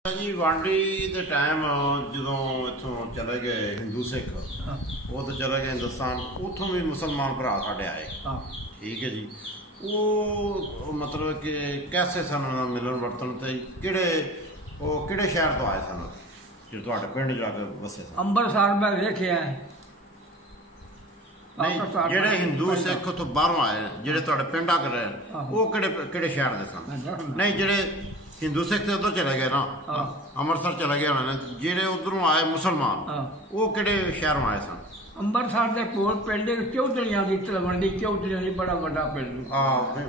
जी वांडी के टाइम जो इतों चले गए हिंदू सिख वो तो चले गए हिंदुस्तान उतों भी मुसलमान भरा साढ़े आए। ठीक है जी। वो मतलब कि कैसे सन मिलन वर्तन ते किहड़े शहर तो आए सन जो तुहाडे पिंड जाके वसे सन? अंबरसर मैं वेखिया नहीं जेड़े हिंदू सिख तो बाहरों आए जेड़े तुहाडे पिंड आ रहे वो किहड़े शहर दे सन? नहीं जेड़े हिंदू सिख तो उधर चले गए ना अमृतसर चले गए उन्होंने जेड़े उधरों आए मुसलमान वो किहड़े शहरों आए सन? अंबरसर के कोल पिंड चौधरियां की तलवंडी चौधरियां की बड़ा बड़ा पिंड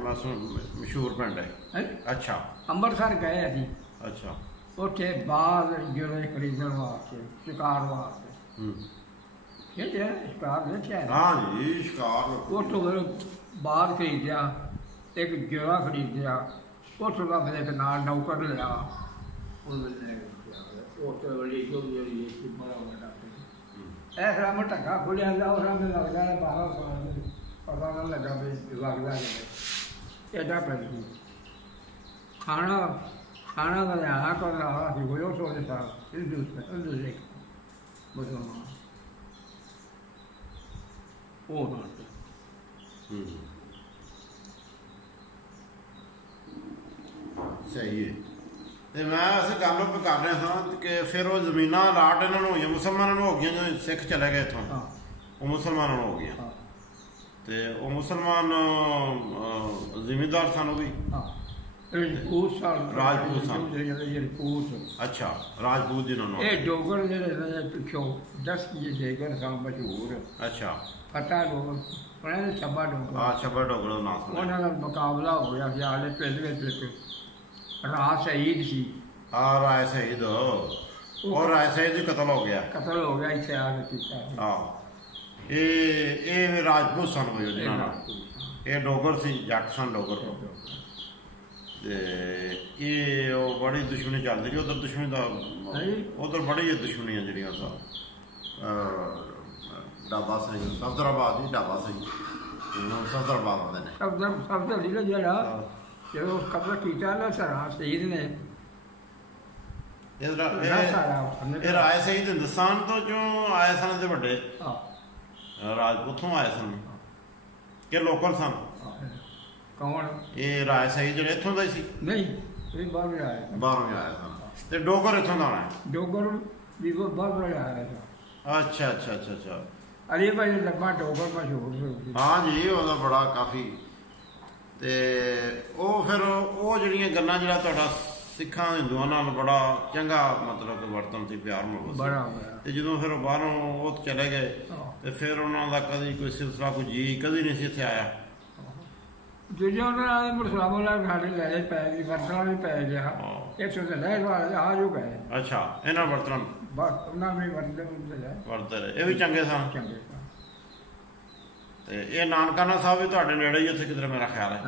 मशहूर पिंड है। अच्छा अंबरसर गए अभी। अच्छा उत्थे बाघ जोड़े खरीदने वास्ते शिकार वास्ते शिकार देखिया? हाँ जी शिकार। उतो बाघ खरीदया एक जोड़ा खरीदया उस फिर एक नाल नौकर लिया ऐसा मैं ढक्का खुलिया उस लगता है बाहर पता ना लगा भी लगता एडा पिंड खाना खाना का लिया कर कोई और सोच था हिंदू सिख मुसलमान वो सही है। तो मैं अस गल कर रहा था कि फिर वो जमीन अलाट इन्होंने हो गई मुसलमानों हो गई जो सिख चले गए इतों वो मुसलमानों हो गई तो वो मुसलमान जिमीदार सन वो भी राजपूत सन। अच्छा राजपूत जिन्होंने डोगर जो पिछों 10 डोगर सन मशहूर। अच्छा पता डोगर छब्बा डोगर। हाँ छब्बा डोगर का नाम उन्होंने मुकाबला हो गया कि आले पिंड राय शहीद सी। हाँ राय शहीद और राय शहीद कतल हो गया इतने आके। हाँ ये राजपूत सन ये डोगर सी जट सन डोगर ये बड़ी दुश्मनी चलती रही उधर दुश्मनी का उधर बड़ी दुश्मनी है जी डाबा सिंह सफदराबाद जी डाबा सिंह सफदराबाद आते हैं जो कब्जा किया ना सर शहीद ने राय शहीद हिंदुस्तान तो जो आए सन ते बड़े राजपूतों आए सन के लोकल सन? कौन ये राय शहीद जो इतों का ही नहीं बाहरों आए सन ते डोगर इतों का है? डोगर भी बाहरों आया था। अच्छा अच्छा अच्छा अच्छा अली भाई लम्बा डोगर मशहूर। हाँ जी वो बड़ा काफ़ी ते वो फिर वो जड़ियाँ गल्लां जिहड़ा तुहाडा सिखां हिंदुआं नाल बड़ा चंगा मतलब कि वर्तन सी प्यार मोहब्बत ते जदों फिर बाहरों वो चले गए ते फिर उन्हां दा कदी कोई सिलसिला कोई जी कदी नहीं सी इत्थे आया? दूजे उन्होंने मुसलमान साढ़े लहर पै गई वर्तना भी पै गया इतों तो लहर वाले आ जो गए। अच्छा इन्हां वर्तन बस उन्होंने भी वरते रहे ये भी चंगे सन। चंगे ये नानकाना साहब भी तुहाडे नेड़े ही उत्थे किधर मेरा ख्याल है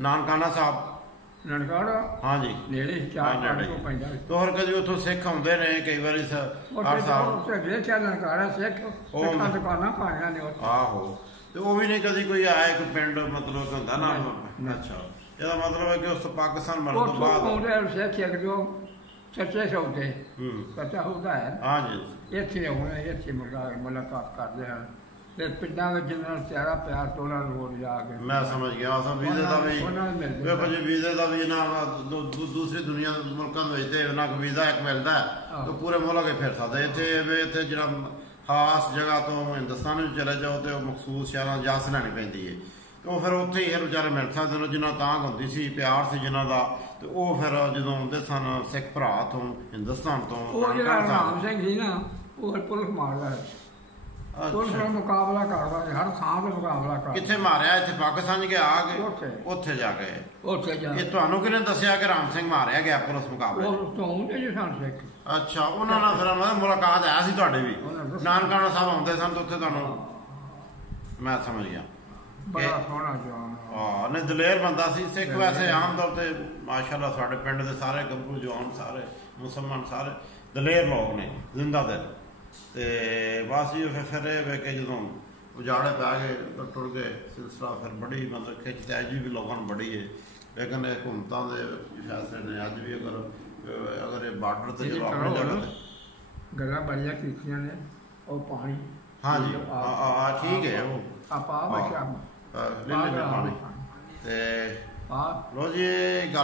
नानकाना साहब ननकाना? हाँ जी नेड़े 4 को पैंदा तो हर कदी उत्थों सिख आउंदे ने कई बारी हर साहब देखिया ननकाना सिख दुकाना पाइया ने आहो तो वो भी नहीं कदी कोई आया कोई पिंड मतलब होंदा ना। अच्छा ਇਹਦਾ मतलब है कि उस पाकिस्तान मरने तो बाद सिख एक जो सच्चे सौदे सच्चा होता है हाँ जी इतने होने इतने मुलाकात करते हैं पिंडा जिन्होंने प्यारा प्यार तो रोड जाके मैं समझ गया वीजे का भी देखो जी वीजे का भी ना दूसरी दुनिया मुल्कों में भेजते ना वीजा एक मिलता है तो पूरे मुल्क ही फिर सकते इतने जो खास जगह तो हिंदुस्तान में चले जाओ तो मखसूस शहर इजाजत लैनी पैंती है तो फिर उत्थे ही बेचारे मिल सकते जिन्होंने तांग होंदी सी प्यार से जिन्हों का तो वो फिर जो आते सन सिख भरा तो हिंदुस्तान तो राम सिंह जी ना वो पुलिस मारदा पुलिस मुकाबला करवा हर थां पे मुकाबला कर किथे मारिया इत्थे पाकिस्तान के आ गए उत्थे जाके ये तुहानू किहने दस्सिया कि राम सिंह मारिया गया पुलिस मुकाबले? अच्छा उन्होंने फिर मुलाकात है सी तुहाडी भी नानकाना साहब आउंदे सन तो उत्थे तुहानू मैं समझ गया बड़ा सोहना जवान हाँ नहीं दलेर बंदा सी सिख वैसे आम तौर पर माशाअल्लाह साडे पिंड दे सारे गंभरू जवान सारे मुसलमान सारे दलेर लोग ने जिंदा दिल ते बस जी फिर कि जो उजाड़े पै गए टुर गए सिलसिला फिर बड़ी मतलब खिंच अज भी लोगों बड़ी है लेकिन हुकूमतों के फैसले ने अज भी अगर ਅਗਰ ਇਹ ਬਾਰਡਰ ਤੇ ਇਹ ਜਦੋਂ ਕਰੋ ਆਪਣੀ ਜਗ੍ਹਾ ਹੁਣ। ਤੇ ਗੱਲਾਂ ਬੜੀਆਂ ਕੀਤੀਆਂ ਨੇ ਉਹ ਪਾਣੀ ਹਾਂਜੀ ਠੀਕ ਹੈ ਉਹ ਆਪਾਂ ਬਚਾ ਲੈ ਲੈਂਦੇ ਪਾਣੀ ਤੇ ਆ ਲੋ ਜੀ ਗੱਲ